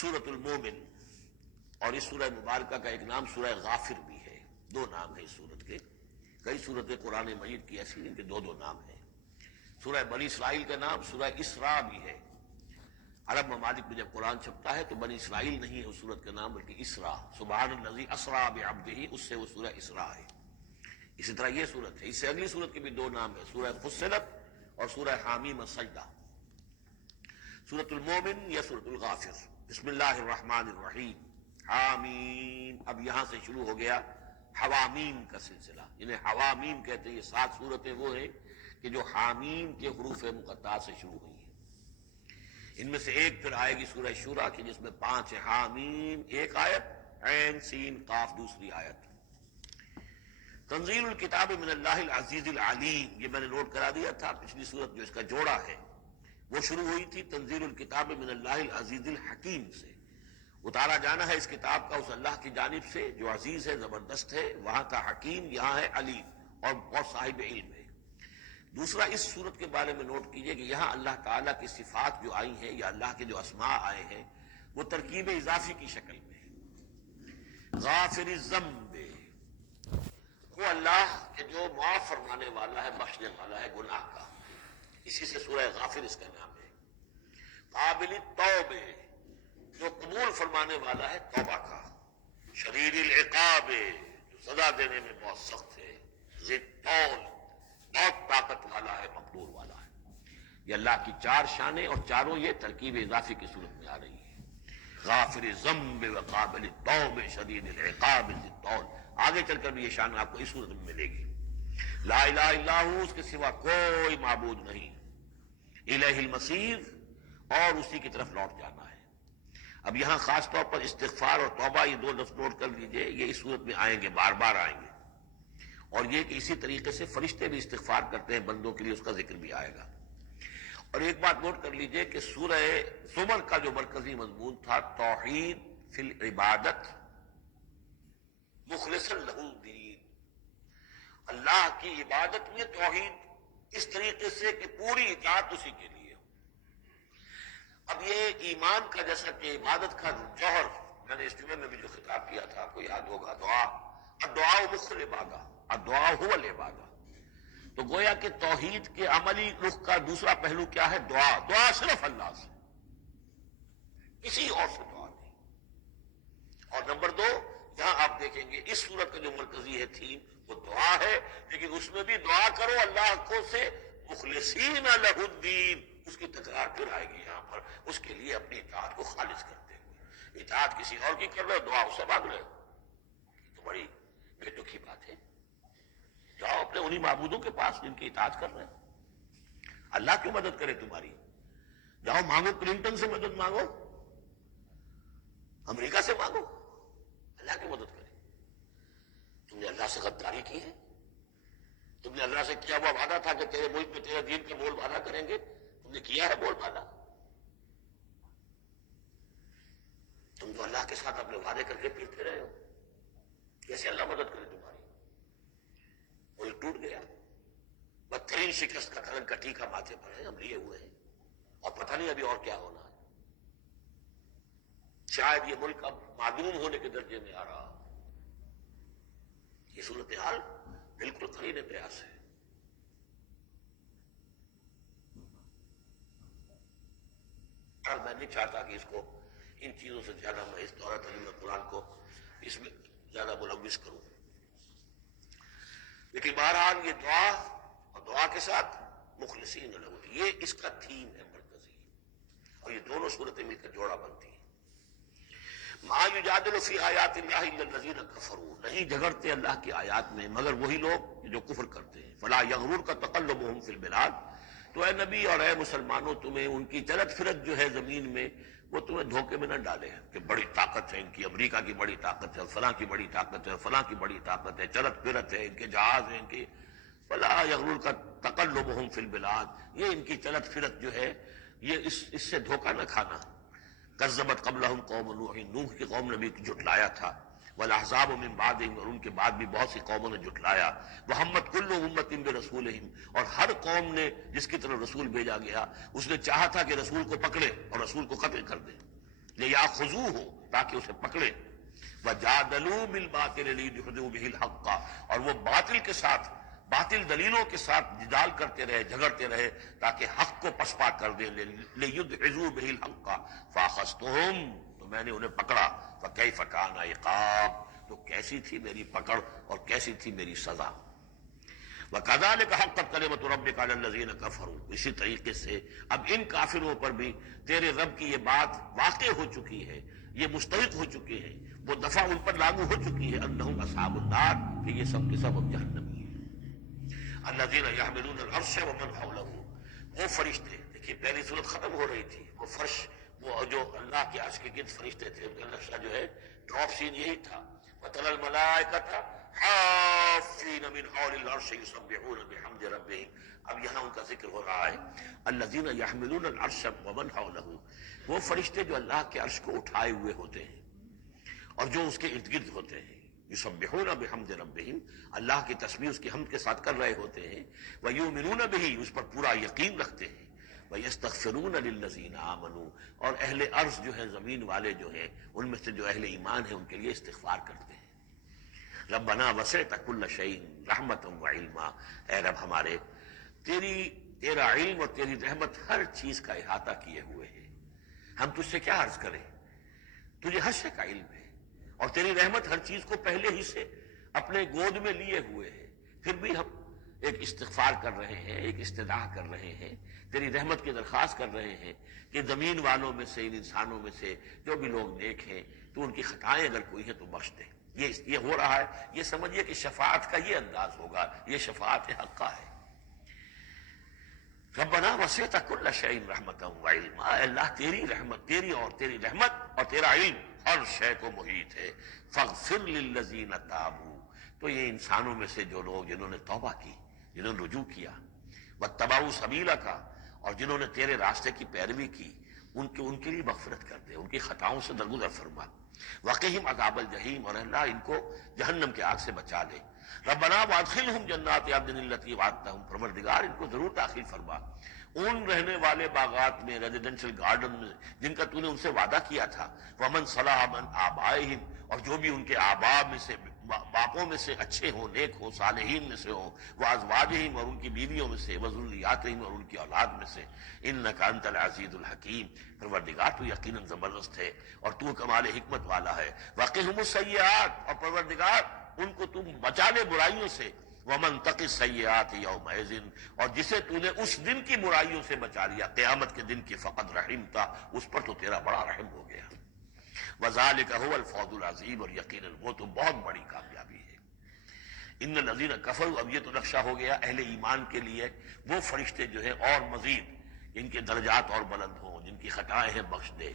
سورۃ المومن، اور اس سورہ مبارکہ کا ایک نام سورہ غافر بھی ہے. دو نام ہیں اس سورت کے. کئی سورتیں قرآن مجید کی ایسی ہیں کہ دو دو نام ہیں. سورہ بنی اسرائیل کا نام سورہ اسراء بھی ہے. عرب ممالک میں جب قرآن چھپتا ہے تو بنی اسرائیل نہیں ہے اس سورت کا نام، بلکہ اسراء، سبحان الذی اسریٰ بعبدہ، اس سے وہ سورہ اسراء ہے. اسی طرح یہ سورت ہے. اس سے اگلی سورت کے بھی دو نام ہیں، سورہ فصلت اور سورہ حامیم السجدہ. سورۃ المومن یا سورۃ الغافر. بسم اللہ الرحمن الرحیم. حامیم. اب یہاں سے شروع ہو گیا حوامیم کا سلسلہ. انہیں حوامیم کہتے ہیں. یہ 7 سورتیں وہ ہیں کہ جو حامیم کے حروف مقطعات سے شروع ہوئی ہیں. ان میں سے ایک پھر آئے گی سورہ شورى کی، جس میں 5 ہیں. حامیم ایک آیت، عین سین قاف دوسری آیت. تنزیل الکتاب من اللہ العزیز العلیم، یہ میں نے نوٹ کرا دیا تھا. پچھلی سورت جو اس کا جوڑا ہے وہ شروع ہوئی تھی تنزیل الکتاب من اللہ العزیز الحکیم سے. اتارا جانا ہے اس کتاب کا اس اللہ کی جانب سے جو عزیز ہے، زبردست ہے. وہاں تھا حکیم، یہاں ہے علیم اور صاحب علم ہے. دوسرا اس صورت کے بارے میں نوٹ کیجئے کہ یہاں اللہ تعالیٰ کی صفات جو آئی ہیں یا اللہ کے جو اسماء آئے ہیں وہ ترکیب اضافی کی شکل میں ہے. غافر الذنب، وہ اللہ کہ جو معاف فرمانے والا ہے، بخشنے والا ہے گناہ کا. اسی سے سورہ غافر اس کا نام ہے. قابل التوب، جو قبول فرمانے والا ہے توبہ کا. شدید العقاب، جو سزا دینے میں بہت سخت ہے. ذی الطول، بہت طاقت والا ہے، مقدور والا ہے. یہ اللہ کی 4 شانیں اور چاروں یہ ترکیب اضافی کی صورت میں آ رہی ہے. غافر الذنب وقابل التوب شدید العقاب ذی الطول. آگے چل کر بھی یہ شان آپ کو اس صورت میں ملے گی. لا الہ الا ہو، اس کے سوا کوئی معبود نہیں. الیہ المصیر، اور اسی کی طرف لوٹ جانا ہے. اب یہاں خاص طور پر استغفار اور توبہ، یہ 2 لفظ نوٹ کر لیجئے. یہ اس صورت میں آئیں گے، بار بار آئیں گے. اور یہ کہ اسی طریقے سے فرشتے بھی استغفار کرتے ہیں بندوں کے لیے، اس کا ذکر بھی آئے گا. اور ایک بات نوٹ کر لیجئے کہ سورہ زمر کا جو مرکزی مضمون تھا توحید فی العبادت مخلصا لہ الدین، اللہ کی عبادت میں توحید اس طریقے سے کہ پوری اطاعت اسی کے لیے ہو. اب یہ ایمان کا جیسا کہ عبادت کا جوہر، میں نے اس جمعے میں بھی جو خطاب کیا تھا آپ کو یاد ہوگا، دعا، الدعاء مخ العبادہ، الدعاء هو العبادہ. تو گویا کہ توحید کے عملی رخ کا دوسرا پہلو کیا ہے؟ دعا. دعا صرف اللہ سے، کسی اور سے دعا نہیں. اور نمبر 2، یہاں آپ دیکھیں گے اس صورت کا جو مرکزی ہے تھیم وہ دعا ہے، لیکن اس میں بھی دعا کرو اللہ کو سے مخلصین لہ الدین. اس کی تکرار پھر آئے گی یہاں پر، اس کے لیے اپنی اطاعت کو خالص کرتے ہوئے. اطاعت کسی اور کی کر رہے ہو، دعا اس سے مانگ رہے ہو، یہ تو بڑی بے دکھی بات ہے. جاؤ اپنے انہی معبودوں کے پاس جن کی اطاعت کر رہے ہیں. اللہ کیوں مدد کرے تمہاری؟ جاؤ مانگو، کلنٹن سے مدد مانگو، امریکہ سے مانگو، اللہ کی مدد کرے. تم نے اللہ سے غداری کی ہے. تم نے اللہ سے کیا ہوا وعدہ تھا کہ تیرے ملک میں تیرے دین کے بول بالا کریں گے، تم نے کیا ہے بول بالا. تم تو اللہ کے ساتھ اپنے وعدے کر کے پھرتے رہے ہو. کیسے اللہ مدد کرے تمہاری؟ ملک ٹوٹ گیا، بدترین شکست کا کلنک کا ٹیکا ماتھے پر ہے، ہم لیے ہوئے ہیں، اور پتہ نہیں ابھی اور کیا ہونا ہے. شاید یہ ملک اب معدوم ہونے کے درجے میں آ رہا. یہ صورتحال بالکل قرین قیاس ہے. اور میں نہیں چاہتا کہ اس کو ان چیزوں سے زیادہ میں اس دورہ تعلیم قرآن کو اس میں زیادہ ملوث کروں. لیکن بہرحال یہ دعا اور دعا کے ساتھ مخلصین لہ، یہ اس کا تھیم ہے مرکزی. اور یہ دونوں صورتیں مل کر جوڑا بنتی ہیں. ما یجادل فی آیات اللہ الا الذین کفروا، نہیں جھگڑتے اللہ کی آیات میں مگر وہی لوگ جو کفر کرتے ہیں. فلا یغررک تقلبهم فی البلاد، تو اے نبی اور اے مسلمانوں تمہیں ان کی چلت پھرت جو ہے زمین میں وہ تمہیں دھوکے میں نہ ڈالے کہ بڑی طاقت ہے ان کی، امریکہ کی بڑی طاقت ہے، فلاں کی بڑی طاقت ہے، فلاں کی بڑی طاقت ہے، چلت پھرت ہے، ان کے جہاز ہیں، ان کی. فلا یغررک تقلبهم فی البلاد، یہ ان کی چلت پھرت جو ہے یہ اس سے دھوکہ نہ کھانا. کذبت قبلہم قوم نوح، نوح کی قوم نے بھی جھٹلایا تھا. والاحزاب من بعدہم، اور ان کے بعد بھی بہت سی قوموں نے جھٹلایا. وہمت کل امت برسولہم، اور ہر قوم نے جس کی طرف رسول بھیجا گیا اس نے چاہا تھا کہ رسول کو پکڑے اور رسول کو قتل کر دے، لیاخذوہ تاکہ اسے پکڑے، وجادلوا بالباطل لیدحضوا بہ الحق، اور وہ باطل کے ساتھ، باطل دلیلوں کے ساتھ جدال کرتے رہے، جھگڑتے رہے تاکہ حق کو پسپا کر دیں، لیدحضوا بہ الحق فاخذتہم، تو میں نے انہیں پکڑا، فکیف کان عقاب، تو کیسی تھی میری پکڑ اور کیسی تھی میری سزا۔ وَكَذَلِكَ حَقَّتْ كَلِمَةُ رَبِّكَ عَلَى الَّذِينَ كَفَرُوا، اسی طریقے سے اب ان کافروں پر بھی تیرے رب کی یہ بات واقع ہو چکی ہے، یہ مستحق ہو چکی ہے، وہ دفعہ ان پر لاگو ہو چکی ہے، انہم اصحاب النار، کہ یہ سب کے سب اب جہنمی ہیں۔ الذین یحملون العرش ومن حولہ، وہ فرشتے، دیکھیے پہلی صورت ختم ہو رہی تھی، وہ فرش، وہ جو اللہ کے عرش کے گرد فرشتے تھے، ان کا نقشہ جو ہے ڈراپ سین یہی تھا، وَتَرَى الْمَلَائِكَةَ حافین من حول العرش یسبحون بحمد ربہم، اب یہاں ان کا ذکر ہو رہا ہے، الذین یحملون العرش ومن حولہ، وہ فرشتے جو اللہ کے عرش کو اٹھائے ہوئے ہوتے ہیں اور جو اس کے ارد گرد ہوتے ہیں، یسبحون بحمد ربہم، اللہ کی تسبیح اس کی حمد کے ساتھ کر رہے ہوتے ہیں، ویؤمنون بہ، اس پر پورا یقین رکھتے ہیں، ویستغفرون للذین آمنوا، اور اہل ارض جو ہے، زمین والے جو ہیں، ان میں سے جو اہل ایمان ہیں ان کے لیے استغفار کرتے ہیں۔ ربنا وسعت کل شیء رحمتا وعلما، اے رب ہمارے، تیرا علم اور تیری رحمت ہر چیز کا احاطہ کیے ہوئے ہے، ہم تجھ سے کیا عرض کریں، تجھے ہر شے کا علم ہے، اور تیری رحمت ہر چیز کو پہلے ہی سے اپنے گود میں لیے ہوئے ہے، پھر بھی ہم ایک استغفار کر رہے ہیں، ایک استدعا کر رہے ہیں، تیری رحمت کی درخواست کر رہے ہیں کہ زمین والوں میں سے، ان انسانوں میں سے جو بھی لوگ نیک ہیں، تو ان کی خطائیں اگر کوئی ہے تو بخش دے۔ یہ ہو رہا ہے، یہ سمجھیے کہ شفاعت کا یہ انداز ہوگا، یہ شفاعت حقہ ہے۔ ربنا وسعت کل شیء رحمتا وعلما، اے اللہ تیری رحمت، تیری رحمت اور تیرا علم ہر شے کو محیط ہے۔ فاغفر للذین تابوا، تو یہ انسانوں میں سے جو لوگ جنہوں نے توبہ کی، جنہوں نے رجوع کیا، واتبعوا سبیلک، اور جنہوں نے تیرے راستے کی پیروی کی، ان کے لیے مغفرت کر دے، ان کی خطاؤں سے درگزر فرما۔ وقہم عذاب الجحیم، اور اللہ ان کو جہنم کے آگ سے بچا لے۔ ربنا وادخلہم جنات عدن التی وعدتہم، پروردگار ان کو ضرور داخل فرما ان رہنے والے باغات میں، ریزیڈینشل گارڈن میں، جن کا تو نے ان سے وعدہ کیا تھا۔ ومن صلح من آبائہم، اور جو بھی ان کے آباء میں سے، باپوں میں سے اچھے ہوں، نیک ہوں، صالحین میں سے ہوں، وازواجہم، اور ان کی بیویوں میں سے، وذریاتہم، اور ان کی اولاد میں سے، انک انت العزیز الحکیم، پروردگار تو یقیناً زبردست ہے اور تو کمال حکمت والا ہے۔ وقہم السیئات، اور پروردگار ان کو تم بچا لے برائیوں سے۔ ومن تق السیئات یومئذ، اور جسے تو نے اس دن کی برائیوں سے بچا لیا، قیامت کے دن کی، فقط رحمتا، اس پر تو تیرا بڑا رحم ہو گیا۔ وذالک هو الفوز العظیم، اور یقیناً وہ تو بہت بڑی کامیابی ہے۔ ان الذین کفروا، اب یہ تو نقشہ ہو گیا اہل ایمان کے لیے، وہ فرشتے جو ہیں اور مزید ان کے درجات اور بلند ہوں، جن کی خطائیں ہیں بخش دے۔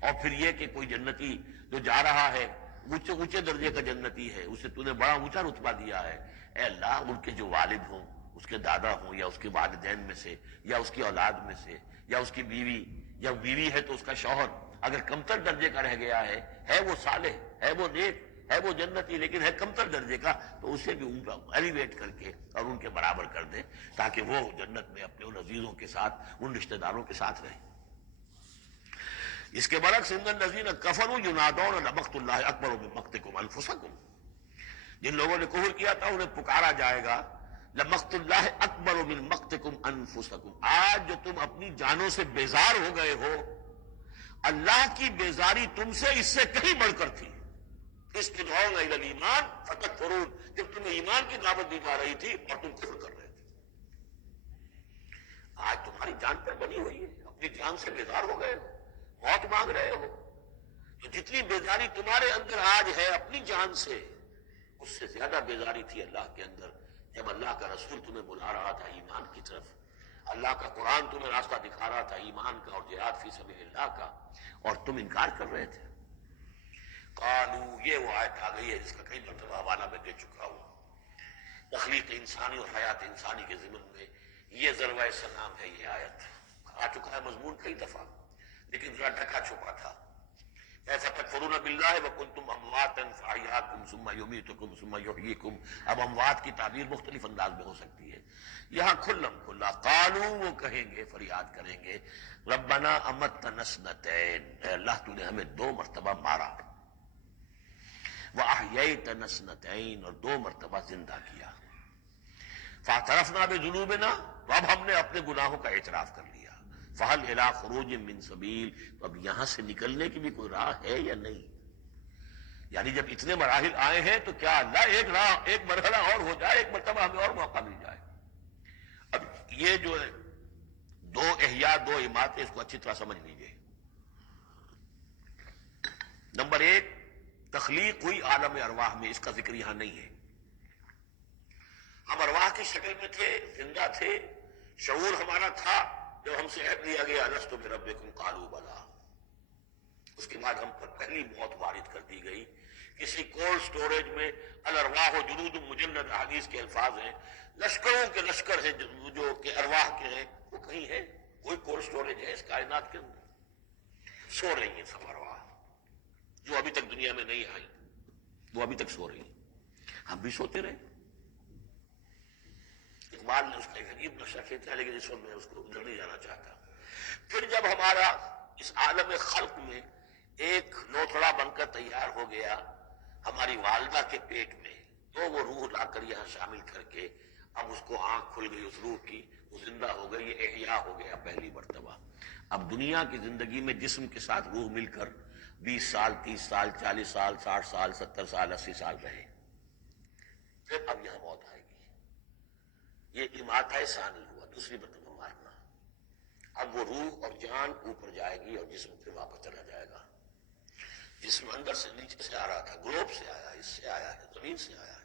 اور پھر یہ کہ کوئی جنتی جو جا رہا ہے، اونچے درجے کا جنتی ہے، اسے تو نے بڑا اونچا رتبہ دیا ہے، اے اللہ ان کے جو والد ہوں، اس کے دادا ہوں، یا اس کے والدین میں سے، یا اس کی اولاد میں سے، یا اس کی بیوی، یا بیوی ہے تو اس کا شوہر اگر کمتر درجے کا رہ گیا ہے وہ صالح، ہے وہ نیک، ہے وہ جنتی، لیکن ہے کمتر درجے کا، تو اسے بھی ان کا ایلیویٹ کر کے اور ان کے برابر کر دے، تاکہ وہ جنت میں اپنے ان عزیزوں کے ساتھ، ان رشتہ داروں کے ساتھ رہے۔ اس کے برعکس ان الذین کفروا ینادون لمقت اللہ اکبر من مقتکم انفسکم، جن لوگوں نے کفر کیا تھا انہیں پکارا جائے گا، لمقت اللہ اکبر من مقتکم انفسکم، آج جو تم اپنی جانوں سے بیزار ہو گئے ہو، اللہ کی بیزاری تم سے اس سے کہیں بڑھ کر تھی۔ اس تدعون الی الایمان فتکفرون، جب تمہیں ایمان کی دعوت دی جا رہی تھی اور تم کفر کر رہے تھے، آج تمہاری جان پر بنی ہوئی ہے، اپنی جان سے بیزار ہو گئے ہو، موت مانگ رہے ہو، تو جتنی بیزاری تمہارے اندر آج ہے اپنی جان سے، اس سے زیادہ بیزاری تھی اللہ کے اندر، جب اللہ کا رسول تمہیں بلا رہا تھا ایمان کی طرف، اللہ کا قرآن تمہیں راستہ دکھا رہا تھا ایمان کا اور جہاد فی سبیل اللہ کا، اور تم انکار کر رہے تھے۔ قالوا، یہ وہ آیت آ گئی ہے جس کا کئی مرتبہ حوالہ میں دے چکا ہوں، تخلیق انسانی اور حیات انسانی کے ضمن میں یہ ذروہ سلام ہے، یہ آیت آ چکا ہے مضمون کئی دفعہ، لیکن ذرا ڈھکا چھپا تھا۔ کیسا تکفرون باللہ وکنتم امواتا فاحیاکم ثم یمیتکم ثم یحییکم. اب اموات کی تعبیر مختلف انداز میں ہو سکتی ہے. یہاں کھلم کھلا قالوا وہ کہیں گے، فریاد کریں گے، ربنا امتنا اثنتین، اے اللہ تو نے ہمیں 2 مرتبہ مارا، واحییتنا اثنتین اور 2 مرتبہ زندہ کیا، فاعترفنا بذنوبنا تو اب ہم نے اپنے گناہوں کا اعتراف کر لیا، فہل الی خروج من سبیل تو اب یہاں سے نکلنے کی بھی کوئی راہ ہے یا نہیں؟ یعنی جب اتنے مراحل آئے ہیں تو کیا اللہ ایک راہ، ایک مرحلہ اور ہو جائے، ایک مرتبہ ہمیں اور موقع مل جائے. اب یہ جو ہے 2 احیاء 2 اماتیں، اس کو اچھی طرح سمجھ لیجئے. نمبر 1، تخلیق ہوئی عالم ارواح میں، اس کا ذکر یہاں نہیں ہے. ہم ارواح کی شکل میں تھے، زندہ تھے، شعور ہمارا تھا. جب ہم سے عہد لیا گیا الست بربکم قالوا بلی، اس کے بعد ہم پر پہلی موت وارد کر دی گئی. کسی کولڈ سٹوریج میں الارواح جنود مجند، حدیث کے الفاظ ہیں، لشکروں کے لشکر ہیں جو کہ ارواح کے ہیں، وہ کہیں ہے؟ کوئی کولڈ سٹوریج ہے اس کائنات کے اندر؟ سو رہی ہیں سب ارواح جو ابھی تک دنیا میں نہیں آئی، وہ ابھی تک سو رہی ہیں، ہم بھی سوتے رہے. اقبال نے اس کا ایک عجیب نقشہ کھینچا، لیکن اس وقت میں اس کو ادھر نہیں جانا چاہتا. پھر جب ہمارا اس عالم خلق میں ایک لوتھڑا بن کر تیار ہو گیا ہماری والدہ کے پیٹ میں، تو وہ روح لا کر یہاں شامل کر کے اب اس کو آنکھ کھل گئی اس روح کی، وہ زندہ ہو گئی، یہ احیاء ہو گیا پہلی مرتبہ. اب دنیا کی زندگی میں جسم کے ساتھ روح مل کر 20 سال 30 سال 40 سال 60 سال 70 سال 80 سال رہے. پھر اب یہاں موت آئے گی. یہ اماتہ ثانی ہوا، دوسری مرتبہ مارنا. اب وہ روح اور جان اوپر جائے گی اور جسم پھر واپس چلا جائے گا. جسم اندر سے نیچے سے آ رہا تھا، گلوب سے آیا، اس سے آیا ہے، زمین سے آیا ہے.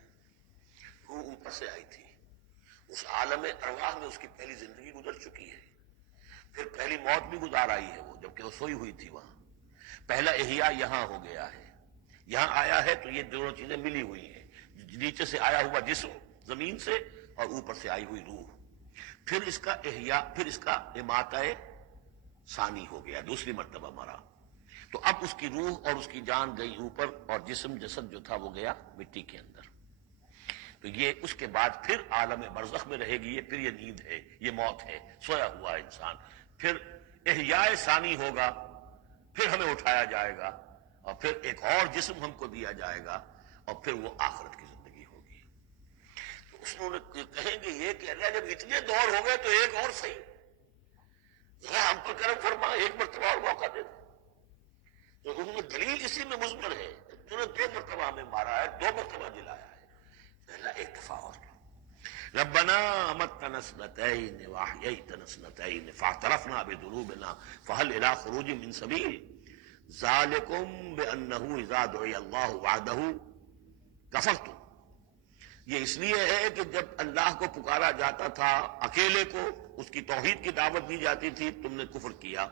روح اوپر سے آئی تھی. اس عالم ارواح میں اس کی پہلی زندگی گزر چکی ہے. پھر پہلی موت بھی گزار آئی ہے وہ، جبکہ وہ سوئی ہوئی تھی وہاں. پہلا احیاء یہاں ہو گیا ہے، یہاں آیا ہے تو یہ دونوں چیزیں ملی ہوئی ہیں، نیچے سے آیا ہوا جسم زمین سے اور اوپر سے آئی ہوئی روح. پھر اس کا احیاء، پھر اس کا اماتہ ثانی ہو گیا، دوسری مرتبہ مرا. تو اب اس کی روح اور اس کی جان گئی اوپر اور جسم جسد جو تھا وہ گیا مٹی کے اندر. تو یہ اس کے بعد پھر عالم برزخ میں رہے گی. یہ پھر یہ نیند ہے، یہ موت ہے، سویا ہوا انسان. پھر احیاء ثانی ہوگا، پھر ہمیں اٹھایا جائے گا اور پھر ایک اور جسم ہم کو دیا جائے گا اور پھر وہ آخرت کی زندگی ہوگی. تو اس نے کہیں گے یہ کہ اللہ جب اتنے دور ہو گئے تو ایک اور صحیح، ذرا ہم پر کرم فرما، ایک مرتبہ اور موقع دے دو. تو انہوں نے دلیل اسی میں مضمر ہے، تو نے 2 مرتبہ ہمیں مارا ہے، 2 مرتبہ جلایا ہے. اللہ ایک دفعہ اور ربنا امتنا اثنتین واحییتنا اثنتین فاعترفنا بذنوبنا فهل الى خروج من سبیل ذالکم بانه اذا دعی اللہ وحدہ کفرتم. یہ اس لیے ہے کہ جب اللہ کو پکارا جاتا تھا اکیلے کو، اس کی توحید کی دعوت دی جاتی تھی، تم نے کفر کیا.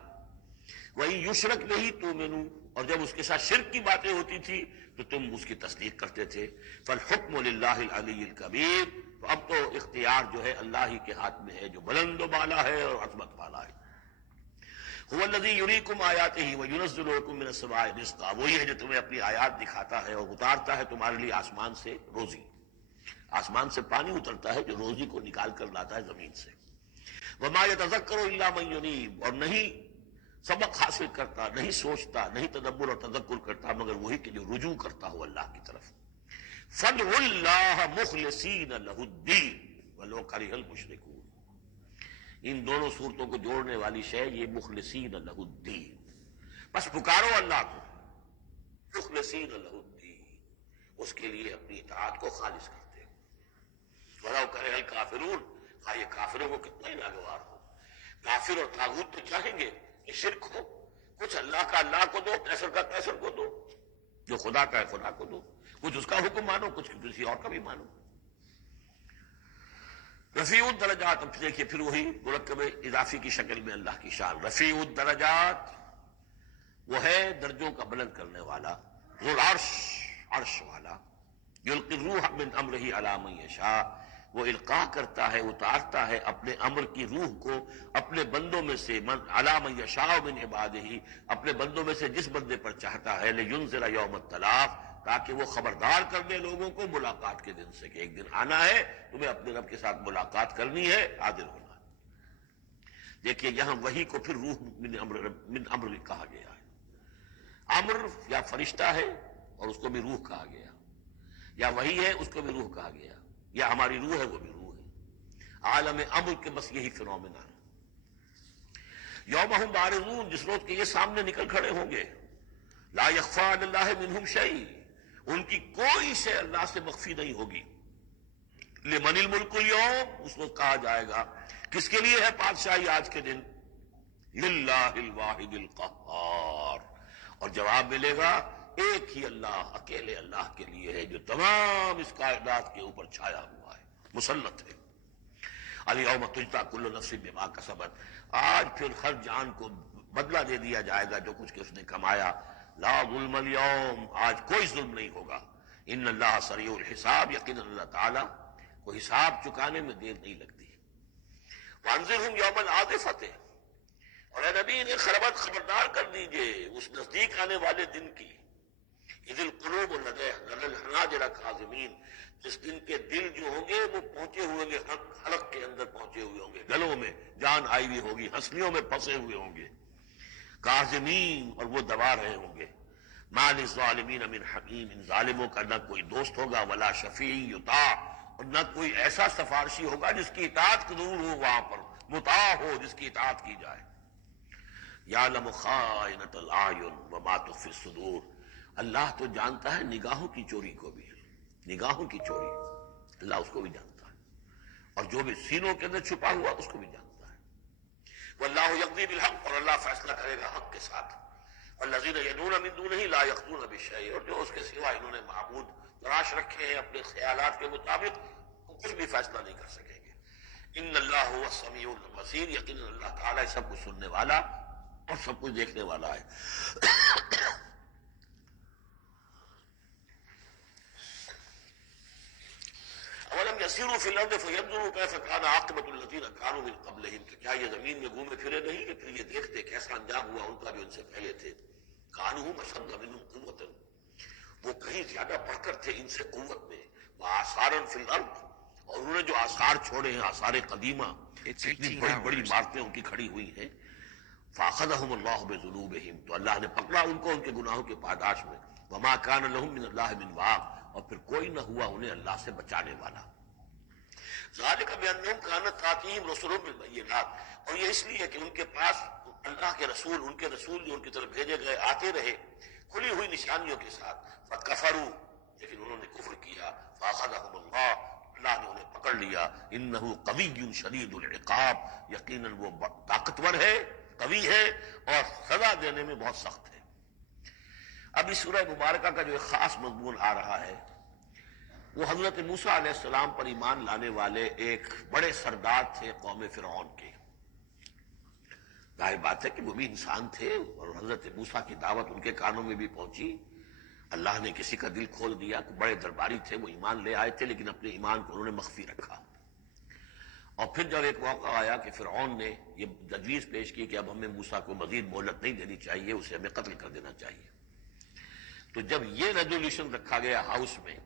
وہی یشرک نہیں تؤمنوا، اور جب اس کے ساتھ شرک کی باتیں ہوتی تھی تو تم اس کی تصدیق کرتے تھے. فالحکم للہ العلی الکبیر، تو اب تو اختیار جو ہے اللہ ہی کے ہاتھ میں ہے جو بلند و بالا ہے اور عظمت والا ہے. هو الذی یریکم آیاتہ وینزل لکم من السماء رزقا، وہی ہے جو تمہیں اپنی آیات دکھاتا ہے اور اتارتا ہے تمہارے لیے آسمان سے روزی. آسمان سے پانی اترتا ہے جو روزی کو نکال کر لاتا ہے زمین سے. وما یتذکر الا من ینیب، اور نہیں سبق حاصل کرتا، نہیں سوچتا، نہیں تدبر اور تذکر کرتا مگر وہی کہ جو رجوع کرتا ہو اللہ کی طرف. فادعوا اللہ مخلصین لہ الدین ولو کرہ المشرکون. ان دونوں صورتوں کو جوڑنے والی شے یہ مخلصین لہ الدین، بس پکارو اللہ کو مخلصین لہ الدین، اس کے لیے اپنی اطاعت کو خالص کرتے ہو. ولو کرہ الکافرون، خواہ یہ کافروں کو کتنا ہی ناگوار ہو. کافر اور طاغوت تو چاہیں گے کہ شرک ہو، کچھ اللہ کا اللہ کو دو، کیسر کا کیسر کو دو، جو خدا کا ہے خدا کو دو، کچھ اس کا حکم مانو، کچھ کسی اور کا بھی مانو. رفیع الدرجات، اب دیکھیے پھر وہی مرکب اضافی کی شکل میں اللہ کی شان. رفیع الدرجات وہ ہے درجوں کا بلند کرنے والا، ذو العرش عرش والا. یلقی الروح من امرہ علی من یشاء، وہ القاء کرتا ہے، اتارتا ہے اپنے امر کی روح کو اپنے بندوں میں سے، من علی من یشاء من عبادہ، اپنے بندوں میں سے جس بندے پر چاہتا ہے، لینذر یوم التلاق، تاکہ وہ خبردار کر دے لوگوں کو ملاقات کے دن سے کہ ایک دن آنا ہے، تمہیں اپنے رب کے ساتھ ملاقات کرنی ہے، حاضر ہونا ہے۔ دیکھیے یہاں وحی کو پھر روح من امر کہا گیا ہے۔ امر یا فرشتہ ہے اور اس کو بھی روح کہا گیا، یا وحی ہے اس کو بھی روح کہا گیا، یا ہماری روح ہے وہ بھی روح ہے۔ عالم امر کے بس یہی فنومینا ہے۔ یوم ہم بارزون، جس روز کے یہ سامنے نکل کھڑے ہوں گے، لا یخفی علی اللہ منہم شیء، ان کی کوئی شے اللہ سے مخفی نہیں ہوگی۔ لمن الملک اليوم، اس وقت کہا جائے گا کس کے لیے ہے بادشاہی آج کے دن؟ للہ الواحد القہار، اور جواب ملے گا ایک ہی اللہ، اکیلے اللہ کے لیے ہے جو تمام اس کائنات کے اوپر چھایا ہوا ہے، مسلط ہے۔ الیوم تجزی کل نفس بما کسبت، آج پھر ہر جان کو بدلہ دے دیا جائے گا جو کچھ کہ اس نے کمایا۔ لا ظلم اليوم، آج کوئی ظلم نہیں ہوگا۔ ان اللہ سریع الحساب، یقینا اللہ تعالیٰ کو حساب چکانے میں دیر نہیں لگتی۔ وانذرہم یوم العاصفۃ، اور اے نبی انہیں خبردار کر دیجئے اس نزدیک آنے والے دن کی، اذ القلوب لدى الحناجر کاظمین، جس دن کے دل جو ہوں گے وہ پہنچے ہوئے ہوں گے، حلق کے اندر پہنچے ہوئے ہوں گے، گلوں میں جان آئی ہوئی ہوگی، ہنسلیوں میں پھنسے ہوئے ہوں گے، کاظمین، اور وہ دبا رہے ہوں گے۔ ما للظالمین من حمیم، ان ظالموں کا نہ کوئی دوست ہوگا، ولا شفیع یطاع، اور نہ کوئی ایسا سفارشی ہوگا جس کی اطاعت قبول ہو، وہاں پر مطاع ہو، جس کی اطاعت کی جائے۔ یعلم خائنۃ الاعین وما تخفی الصدور، اللہ تو جانتا ہے نگاہوں کی چوری کو بھی، نگاہوں کی چوری اللہ اس کو بھی جانتا ہے، اور جو بھی سینوں کے اندر چھپا ہوا اس کو بھی جانتا ہے۔ واللہ یقضی بالحق، اور اللہ فیصلہ کرے گا حق کے ساتھ۔ والذین یدعون من دونہ لا یقضون بشیء، اور جو اس کے سوا انہوں نے معبود تراش رکھے ہیں اپنے خیالات کے مطابق، وہ کچھ بھی فیصلہ نہیں کر سکیں گے۔ ان اللہ هو السمیع البصیر، یقینا اللہ تعالیٰ سب کچھ سننے والا اور سب کچھ دیکھنے والا ہے۔ اولم یسیروا فی الارض فینظروا کیف کان عاقبۃ الذین کانوا من قبلہم، کہ کیا یہ زمین میں گھومے پھرے نہیں کہ پھر یہ دیکھتے کیسا انجام ہوا ان کا جو ان سے پہلے تھے۔ کانوا اشد منہم قوۃ، وہ کہیں زیادہ بڑھ کر تھے ان سے قوت میں، وآثارا فی الارض، اور انہوں نے جو آثار چھوڑے ہیں، آثار قدیمہ، اتنی بڑی بڑی عمارتیں ان کی کھڑی ہوئی ہیں۔ فاخذہم اللہ بذنوبہم، تو اللہ نے پکڑا ان کو ان کے گناہوں کے پاداش میں۔ وما کان لہم من اللہ من واق، اور پھر کوئی نہ ہوا انہیں اللہ سے بچانے والا۔ ذالک بانہم کانت تاتیہم رسلہم بالبینات، اور یہ اس لیے کہ ان کے پاس اللہ کے رسول، ان کے رسول جو ان کی طرف بھیجے گئے آتے رہے کھلی ہوئی نشانیوں کے ساتھ۔ فکفروا، لیکن انہوں نے کفر کیا۔ فاخذہم اللہ، اللہ نے انہیں پکڑ لیا۔ انہ قوی شدید العقاب، یقیناً وہ طاقتور ہے، قوی ہے، اور سزا دینے میں بہت سخت ہے۔ اب اس سورہ مبارکہ کا جو ایک خاص مضمون آ رہا ہے وہ حضرت موسیٰ علیہ السلام پر ایمان لانے والے ایک بڑے سردار تھے قوم فرعون کے۔ ظاہر بات ہے کہ وہ بھی انسان تھے، اور حضرت موسیٰ کی دعوت ان کے کانوں میں بھی پہنچی۔ اللہ نے کسی کا دل کھول دیا، بڑے درباری تھے، وہ ایمان لے آئے تھے، لیکن اپنے ایمان کو انہوں نے مخفی رکھا۔ اور پھر جب ایک موقع آیا کہ فرعون نے یہ تجویز پیش کی کہ اب ہمیں موسیٰ کو مزید مہلت نہیں دینی چاہیے، اسے ہمیں قتل کر دینا چاہیے، تو جب یہ ریزولوشن رکھا گیا ہاؤس میں،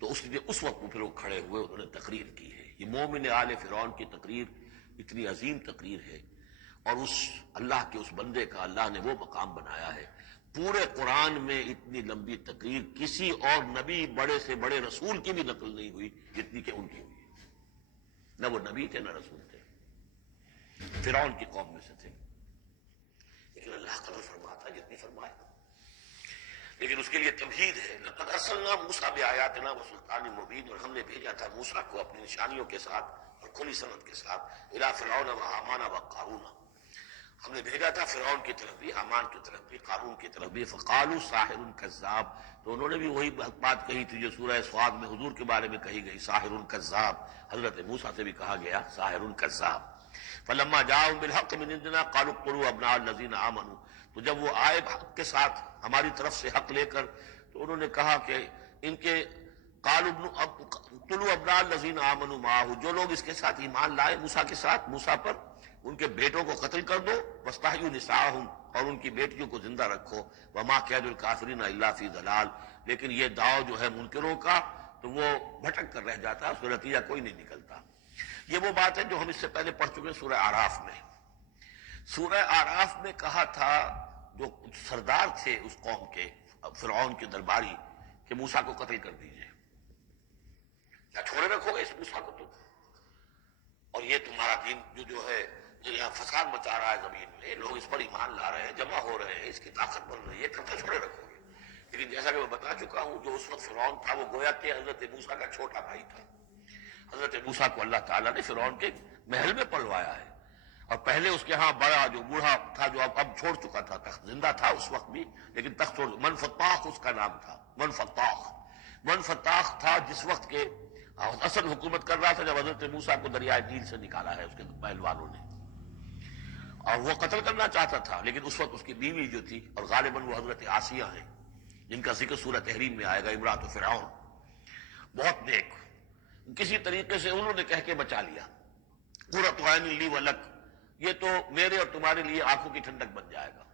تو اس وقت پھر وہ کھڑے ہوئے، انہوں نے تقریر کی ہے۔ یہ مومن آل فرعون کی تقریر اتنی عظیم تقریر ہے، اور اس اللہ کے اس بندے کا اللہ نے وہ مقام بنایا ہے۔ پورے قرآن میں اتنی لمبی تقریر کسی اور نبی، بڑے سے بڑے رسول کی بھی نقل نہیں ہوئی جتنی کہ ان کی ہوئی۔ نہ وہ نبی تھے نہ رسول تھے، فرعون کی قوم میں سے تھے، لیکن اللہ قدر فرماتا جتنی فرمائے، لیکن اس کے لیے تمہید ہے۔ لقد ارسلنا موسیٰ بآیاتنا وسلطان مبین، اور ہم نے بھیجا تھا موسیٰ کو اپنی نشانیوں کے ساتھ اور کھلی سند کے ساتھ، الی فرعون وہامان وقارون، ہم نے بھیجا تھا فرعون کی طرف بھی، حامان کی طرف بھی، قارون کی طرف بھی۔ فقالوا ساحر کذاب، تو انہوں نے بھی وہی بات کہی تھی جو سورہ صاد میں حضور کے بارے میں کہی گئی، ساحر کذاب۔ حضرت موسیٰ سے بھی کہا گیا ساحر کذاب۔ فلما جاءهم بالحق من عندنا قالوا اقتلوا ابناء الذين آمنوا، تو جب وہ آئے حق کے ساتھ ہماری طرف سے حق لے کر، تو انہوں نے کہا کہ ان کے قالوا اقتلوا ابناء الذین آمنوا معہ، جو لوگ اس کے ساتھ ایمان لائے موسیٰ کے ساتھ، موسیٰ پر، ان کے بیٹوں کو قتل کر دو، واستحیوا نساءہم، اور ان کی بیٹیوں کو زندہ رکھو، وما کید الکافرین الا فی ضلال، لیکن یہ داؤ جو ہے منکروں کا تو وہ بھٹک کر رہ جاتا ہے، اس کا نتیجہ کوئی نہیں نکلتا۔ یہ وہ بات ہے جو ہم اس سے پہلے پڑھ چکے ہیں سورہ اعراف میں۔ سورہ اعراف میں کہا تھا جو سردار تھے اس قوم کے، فرعون کے درباری، کہ موسیٰ کو قتل کر دیجئے، کیا چھوڑے رکھو گے اس موسیٰ کو تم؟ اور یہ تمہارا دین جو ہے یہاں فساد مچا رہا ہے زمین میں، لوگ اس پر ایمان لا رہے ہیں، جمع ہو رہے ہیں، اس کی طاقت بن رہی ہے، کب چھوڑے رکھو گے؟ لیکن جیسا کہ میں بتا چکا ہوں، جو اس وقت فرعون تھا وہ گویا کہ حضرت موسیٰ کا چھوٹا بھائی تھا۔ حضرت موسیٰ کو اللہ تعالیٰ نے فرعون کے محل میں پلوایا ہے، اور پہلے اس کے ہاں بڑا جو بوڑھا تھا جو اب چھوڑ چکا تھا تخت، زندہ تھا اس وقت بھی لیکن تخت چھوڑ، منفتاخ اس کا نام تھا، منفتاخ تھا جس وقت کے اصل حکومت کر رہا تھا جب حضرت موسیٰ کو دریائے نیل سے نکالا ہے اس کے پہلوانوں نے، اور وہ قتل کرنا چاہتا تھا، لیکن اس وقت اس کی بیوی جو تھی، اور غالباً وہ حضرت آسیہ ہیں جن کا ذکر سورہ تحریم میں آئے گا، امرات فرعون، بہت نیک، کسی طریقے سے انہوں نے کہہ کے بچا لیا، قرۃ عین لی ولک، یہ تو میرے اور تمہارے لیے آنکھوں کی ٹھنڈک بن جائے گا۔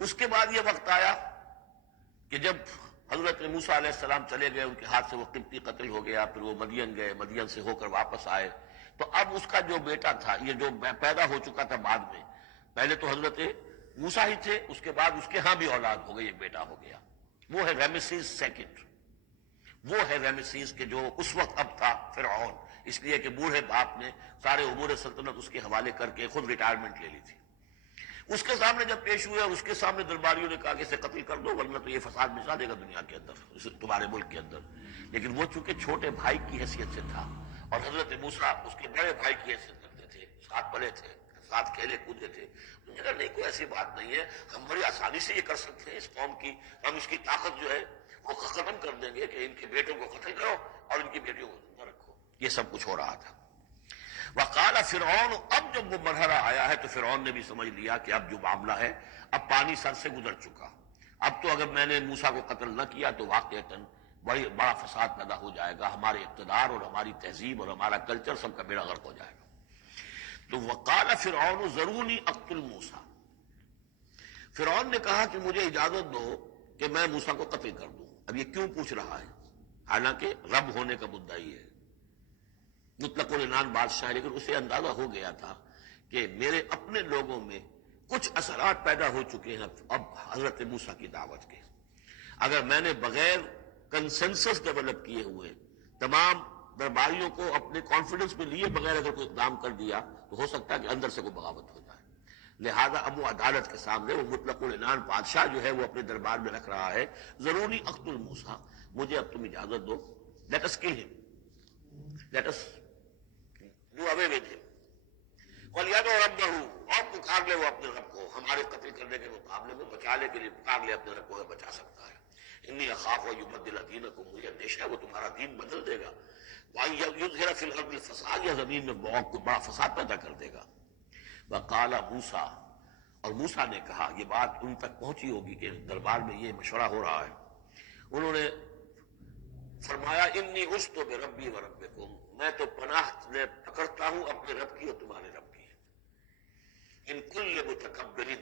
اس کے بعد یہ وقت آیا کہ جب حضرت موسیٰ علیہ السلام چلے گئے، ان کے ہاتھ سے وہ قبطی قتل ہو گیا، پھر وہ مدین گئے، مدین سے ہو کر واپس آئے، تو اب اس کا جو بیٹا تھا، یہ جو پیدا ہو چکا تھا بعد میں، پہلے تو حضرت موسیٰ ہی تھے، اس کے بعد اس کے ہاں بھی اولاد ہو گئی، ایک بیٹا ہو گیا، وہ ہے رامسیس سیکنڈ، وہ ہے رامسیس کے جو اس وقت اب تھا فرعون، اس لیے کہ بوڑھے باپ نے سارے امور سلطنت اس کے حوالے کر کے خود ریٹائرمنٹ لے لی تھی۔ اس کے سامنے جب پیش ہوئے، اس کے سامنے درباریوں نے کہا کہ اسے قتل کر دو ورنہ تو یہ فساد مچا دے گا دنیا کے اندر، تمہارے ملک کے اندر، لیکن وہ چونکہ چھوٹے بھائی کی حیثیت سے تھا، اور حضرت موسیٰ اس کے بڑے بھائی کی حیثیت کرتے تھے، ساتھ پڑے تھے، ساتھ کھیلے کودے تھے، انہوں نے کہا نہیں کوئی ایسی بات نہیں ہے، ہم بڑی آسانی سے یہ کر سکتے ہیں، اس قوم کی ہم اس کی طاقت جو ہے وہ ختم کر دیں گے کہ ان کے بیٹوں کو قتل کرو اور ان کی بیٹیوں کو زندہ رکھو۔ یہ سب کچھ ہو رہا تھا۔ وقال فرعون، اب جب وہ مرحلہ آیا ہے تو فرعون نے بھی سمجھ لیا کہ اب جو معاملہ ہے اب پانی سر سے گزر چکا، اب تو اگر میں نے موسیٰ کو قتل نہ کیا تو واقعتاً بڑا فساد پیدا ہو جائے گا، ہمارے اقتدار اور ہماری تہذیب اور ہمارا کلچر سب کا بیڑا غرق ہو جائے گا۔ تو وقال فرعون ذرونی اقتل موسیٰ، فرعون نے کہا کہ مجھے اجازت دو کہ میں موسیٰ کو قتل کر دوں۔ اب یہ کیوں پوچھ رہا ہے؟ حالانکہ رب ہونے کا مدعی ہے، مطلق العنان بادشاہ ہے، لیکن اسے اندازہ ہو گیا تھا کہ میرے اپنے لوگوں میں کچھ اثرات پیدا ہو چکے ہیں اب حضرت موسیٰ کی دعوت کے، اگر میں نے بغیر کنسنسس ڈیولپ کیے ہوئے تمام درباریوں کو اپنے کانفیڈنس میں لیے بغیر اگر کوئی اقدام کر دیا تو ہو سکتا ہے کہ اندر سے کوئی بغاوت ہو جائے، لہذا اب وہ عدالت کے سامنے وہ مطلق العنان بادشاہ جو ہے وہ اپنے دربار میں رکھ رہا ہے، ضروری اقتل موسیٰ، مجھے اب تم اجازت دو، late us kill him, let us do away with him, وَلْيَدْعُ رَبَّهُ، اور پکار لے وہ اپنے رب کو، ہمارے قتل کرنے کے مقابلے میں بچانے کے لیے پکار لے اپنے رب کو، بچا سکتا ہے۔ انی اخاف ان یبدل دینکم، مجھے اندیشہ ہے وہ تمہارا دین بدل دے گا، وَأَن یظہر فی الارض الفساد، یا زمین میں بہت بڑا فساد پیدا کر دے گا۔ وقال موسیٰ، اور موسیٰ نے کہا، یہ بات ان تک پہنچی ہوگی کہ دربار میں یہ مشورہ ہو رہا ہے، انہوں نے فرمایا انی عصت بربی وربکم، میں تو پناہ پکڑتا ہوں اپنے رب کی اور تمہارے رب کی، ان کل متکبر،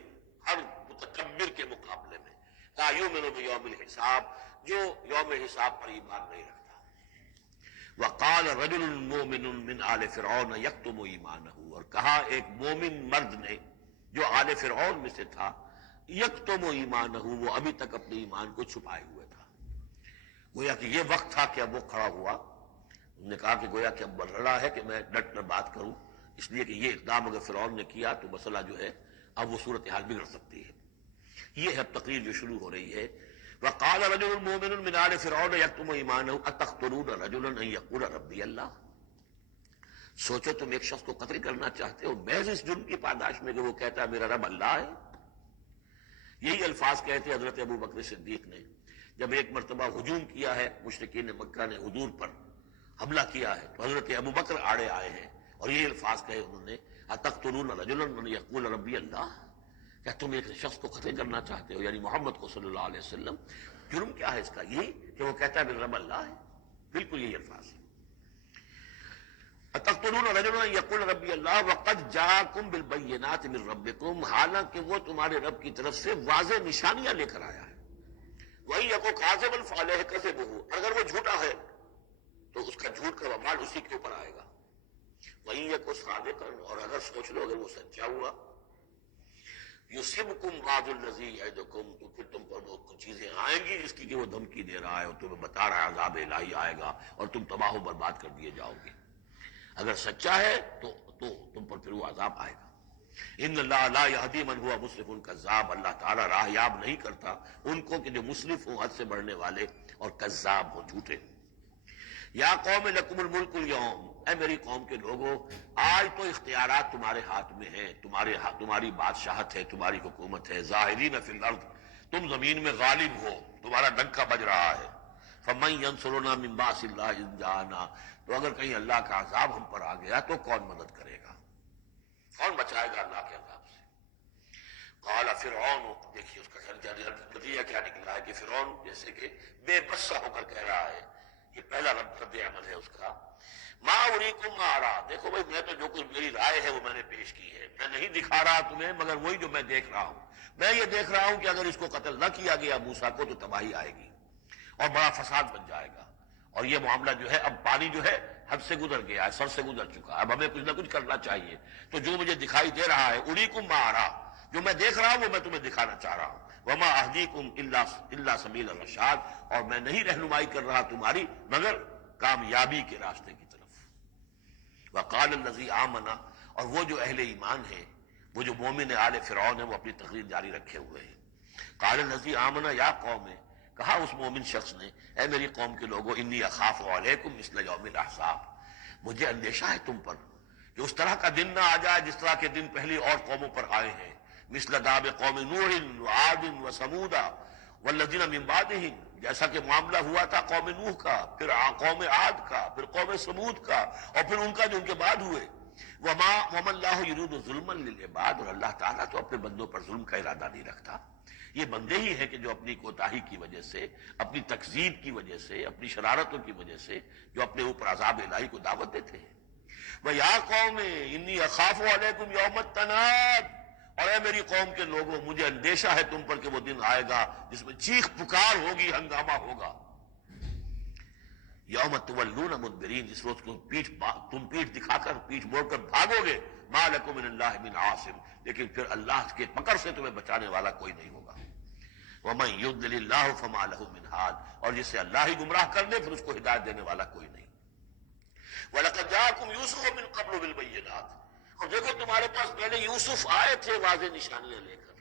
ہر متکبر کے مقابلے میں، لا یؤمن بیوم الحساب، جو یوم حساب پر ایمان نہیں رکھتا۔ وقال رجل مومن من آل فرعون یکتم ایمانہ، اور کہا ایک مومن مرد نے جو آل فرعون میں سے تھا، یکتم ایمانہ، وہ ابھی تک اپنے ایمان کو چھپائے ہوئے تھا، گویا کہ یہ وقت تھا کہ اب وہ کھڑا ہوا، انہوں نے کہا کہ گویا کہ اب بڑھ رہا ہے کہ میں ڈٹ کر بات کروں، اس لیے کہ یہ اقدام اگر فرعون نے کیا تو مسئلہ جو ہے اب وہ صورتحال بگڑ سکتی ہے۔ یہ ہے تقریر جو شروع ہو رہی ہے، وقال رجل مؤمن من آل فرعون یکتم ایمانہ اتقتلون رجلا ان یقول ربی اللہ، سوچو تم ایک شخص کو قتل کرنا چاہتے ہو محض اس جرم کی پاداش میں کہ وہ کہتا ہے میرا رب اللہ ہے۔ یہی الفاظ کہتے حضرت ابو بکر صدیق نے جب ایک مرتبہ ہجوم کیا ہے، مشرکین مکہ نے حضور پر حملہ کیا ہے، تو حضرت ابو بکر آڑے آئے ہیں اور یہ الفاظ کہے انہوں نے، اتقتلون رجلا من یقول ربی اللہ، کیا تم ایک شخص کو قتل کرنا چاہتے ہو، یعنی محمد کو صلی اللہ علیہ وسلم، جرم کیا ہے اس کا؟ یہی کہ وہ کہتا ہے میرا رب اللہ ہے۔ بالکل یہی الفاظ ہے. اتقتلون رجلا یقول ربی اللہ وقد جاءکم بالبینات من ربکم، حالانکہ وہ تمہارے رب کی طرف سے واضح نشانیاں لے کر آیا ہے. وہی یکو کاذبا فعلیہ کذبہ، اگر وہ جھوٹا ہے تو اس کا جھوٹ کا وبال اسی کے اوپر آئے گا. وہی یکو صادقا، اور اگر سوچ لو اگر وہ سچا ہوا، یصبکم بعض الذی یعدکم، تو پھر تم پر وہ کچھ چیزیں آئیں گی جس کی کہ وہ دھمکی دے رہا ہے اور تمہیں بتا رہا ہے عذاب الہی آئے گا اور تم تباہ و برباد کر دیے جاؤ گے. اگر سچا ہے تو تم پر پھر وہ عذاب آئے گا. ان اللہ لا یہدی من هو مسرف کذاب، اللہ تعالیٰ راہ یاب نہیں کرتا ان کو کہ جو مسرف ہوں، حد سے بڑھنے والے اور کذاب ہوں، جھوٹے. یا قوم لکم الملک اليوم، اے میری قوم کے لوگوں، آج تو اختیارات تمہارے ہاتھ میں ہیں، تمہاری بادشاہت ہے، تمہاری حکومت ہے. ظاہرین فی الارض، تم زمین میں غالب ہو، تمہارا ڈنکا بج رہا ہے. فمن ینصرنا من باس اللہ اذ جاءنا، تو اگر کہیں اللہ کا عذاب ہم پر آ گیا تو کون مدد کرے گا، کون بچائے گا اللہ کے عذاب سے. قال فرعون، دیکھیے اس کا نتیجہ کیا نکلا ہے کہ فرعون جیسے کہ بے بس ہو کر کہہ رہا ہے، یہ پہلا رد عمل ہے اس کا. ما اریکم ما ارا، دیکھو بھائی میں تو جو کچھ میری رائے ہے وہ میں نے پیش کی ہے، میں نہیں دکھا رہا تمہیں مگر وہی جو میں دیکھ رہا ہوں. میں یہ دیکھ رہا ہوں کہ اگر اس کو قتل نہ کیا گیا موسیٰ کو تو تباہی آئے گی اور بڑا فساد بن جائے گا. اور یہ معاملہ جو ہے اب پانی جو ہے حد سے گزر گیا ہے، سر سے گزر چکا ہے، اب ہمیں کچھ نہ کچھ کرنا چاہیے. تو جو مجھے دکھائی دے رہا ہے اریکم ما ارا، جو میں دیکھ رہا ہوں وہ میں تمہیں دکھانا چاہ رہا ہوں. وما اہدیکم الا سبیل الرشاد، اور میں نہیں رہنمائی کر رہا تمہاری مگر کامیابی کے راستے کی طرف. وقال الذی آمن، اور وہ جو اہل ایمان ہیں، وہ جو مومن آل فرعون ہیں، وہ اپنی تقریر جاری رکھے ہوئے ہیں. قال الذی آمن یا قوم، کہا اس مومن شخص نے، اے میری قوم کے لوگوں، انی اخاف علیکم مثل یوم الاحزاب، مجھے اندیشہ ہے تم پر کہ اس طرح کا دن نہ آ جائے جس طرح کے دن پہلی اور قوموں پر آئے ہیں. مثل داب قوم نوح وعاد وثمود والذین من بعدہم، جیسا کہ معاملہ ہوا تھا قوم نوح کا، پھر قوم عاد کا، پھر قوم سمود کا، اور پھر ان کا جو ان کے بعد ہوئے. وما اللہ یرید ظلما للعباد، اور اللہ تعالیٰ تو اپنے بندوں پر ظلم کا ارادہ نہیں رکھتا. یہ بندے ہی ہیں کہ جو اپنی کوتاہی کی وجہ سے، اپنی تکذیب کی وجہ سے، اپنی شرارتوں کی وجہ سے جو اپنے اوپر عذاب الہی کو دعوت دیتے ہیں. وَيَا قَوْمِ إِنِّي أَخَافُ عَلَيْكُمْ يَوْمَ التَّنَادِ، اور اے میری قوم کے لوگوں، مجھے اندیشہ ہے تم پر کہ وہ دن آئے گا جس میں چیخ پکار ہوگی، ہنگامہ ہوگا. یوم تولون مدبرین، جس روز تم پیٹھ دکھا کر، پیٹھ موڑ کر بھاگو گے. ما لکم من اللہ من عاصم، لیکن پھر اللہ کے پکڑ سے تمہیں بچانے والا کوئی نہیں ہوگا. ومن یضلل اللہ فما لہ من ہاد، اور جسے اللہ ہی گمراہ کر دے پھر اس کو ہدایت دینے والا کوئی نہیں. وَلَقَدْ جَاءَكُمْ يُوسُفُ مِنْ قَبْلُ بِالْبَيِّنَاتِ، اور دیکھو تمہارے پاس پہلے یوسف آئے تھے واضح نشانیاں لے کر.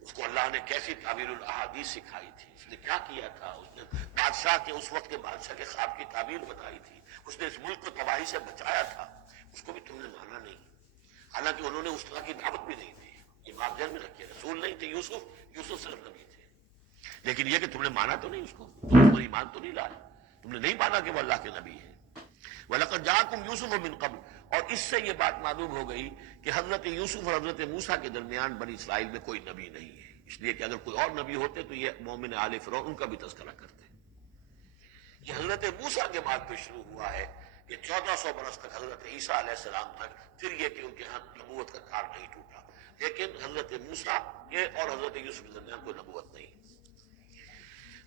اس کو اللہ نے کیسی تعبیر الاحادیث سکھائی تھی، اس نے کیا کیا تھا، اس نے بادشاہ کے، اس وقت کے بادشاہ کے خواب کی تعبیر بتائی تھی، اس نے اس ملک کو تباہی سے بچایا تھا. اس کو بھی تم نے مانا نہیں، حالانکہ انہوں نے اس طرح کی دعوت بھی نہیں دی. یہ بات ذہن میں رکھیے، رسول نہیں تھے یوسف صرف نبی تھے. لیکن یہ کہ تم نے مانا تو نہیں اس کو، تم اس پر ایمان تو نہیں لائے، تم نے نہیں مانا کہ وہ اللہ کے نبی ہے. وَلَقَدْ جَاءَكُمْ يُوسُفُ مِنْ قَبْلُ، اور اس سے یہ بات معلوم ہو گئی کہ حضرت یوسف اور حضرت موسیٰ کے درمیان بنی اسرائیل میں کوئی نبی نہیں ہے. اس لیے کہ اگر کوئی اور نبی ہوتے تو یہ مومن آل فرعون ان کا بھی تذکرہ کرتے. یہ حضرت موسیٰ کے بعد پہ شروع ہوا ہے کہ 1400 برس تک حضرت عیسیٰ علیہ السلام تک، پھر یہ کہ ان کے ہاں نبوت کا تار نہیں ٹوٹا. لیکن حضرت موسیٰ کے اور حضرت یوسف کے درمیان کوئی نبوت نہیں.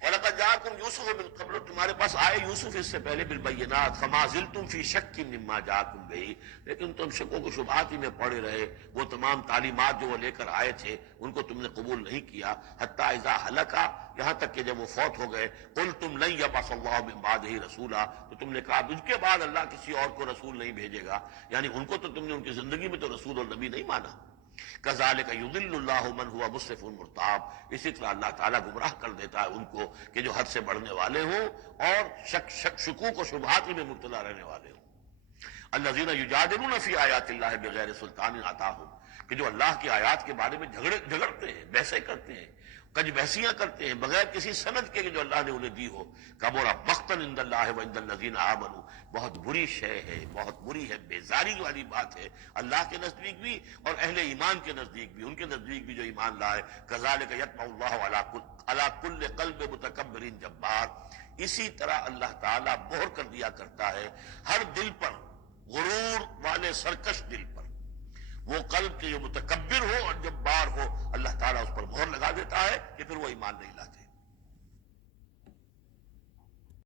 وَلَقَدْ جَاءَكُمْ يُوسُفُ مِنْ قَبْلُ، تمہارے پاس آئے یوسف اس سے پہلے بِالْبَيِّنَاتِ فَمَا زِلْتُمْ فِي شَكٍّ مِّمَّا جَاءَكُمْ بِهِ، لیکن تم شکوں کو شبہات ہی میں پڑے رہے. وہ تمام تعلیمات جو وہ لے کر آئے تھے ان کو تم نے قبول نہیں کیا. حتیٰ اذا ہلکا، یہاں تک کہ جب وہ فوت ہو گئے. قُلْتُمْ لَن يَبْعَثَ اللَّهُ مِن بَعْدِهِ رَسُولًا، تو تم نے کہا ان کے بعد اللہ کسی اور کو رسول نہیں بھیجے گا. یعنی ان کو تو تم نے ان کی زندگی میں تو رسول اور نبی نہیں مانا. کذالک یضل اللہ من هو مسرف مرتاب، اسی طرح اللہ تعالیٰ گمراہ کر دیتا ہے ان کو کہ جو حد سے بڑھنے والے ہوں اور شکوک و شبہات میں مبتلا رہنے والے ہوں. الذین یجادلون فی آیات اللہ بغیر سلطان آتاہم، کہ جو اللہ کی آیات کے بارے میں جھگڑتے ہیں، بحثیں کرتے ہیں، کج بحثیاں کرتے ہیں بغیر کسی سند کے کہ جو اللہ نے انہیں دی ہو. کبر مقتا عند اللہ وعند الذین آمنوا، بہت بری شے ہے، بہت بری ہے، بیزاری والی بات ہے اللہ کے نزدیک بھی اور اہل ایمان کے نزدیک بھی، ان کے نزدیک بھی جو ایمان لائے. کذالک یطبع اللہ علی کل قلب متکبر جبار، اسی طرح اللہ تعالیٰ مہر کر دیا کرتا ہے ہر دل پر، غرور والے سرکش دل پر، وہ قلب کے جو متکبر ہو اور جبار ہو، اللہ تعالیٰ اس پر مہر لگا دیتا ہے کہ پھر وہ ایمان نہیں لاتے۔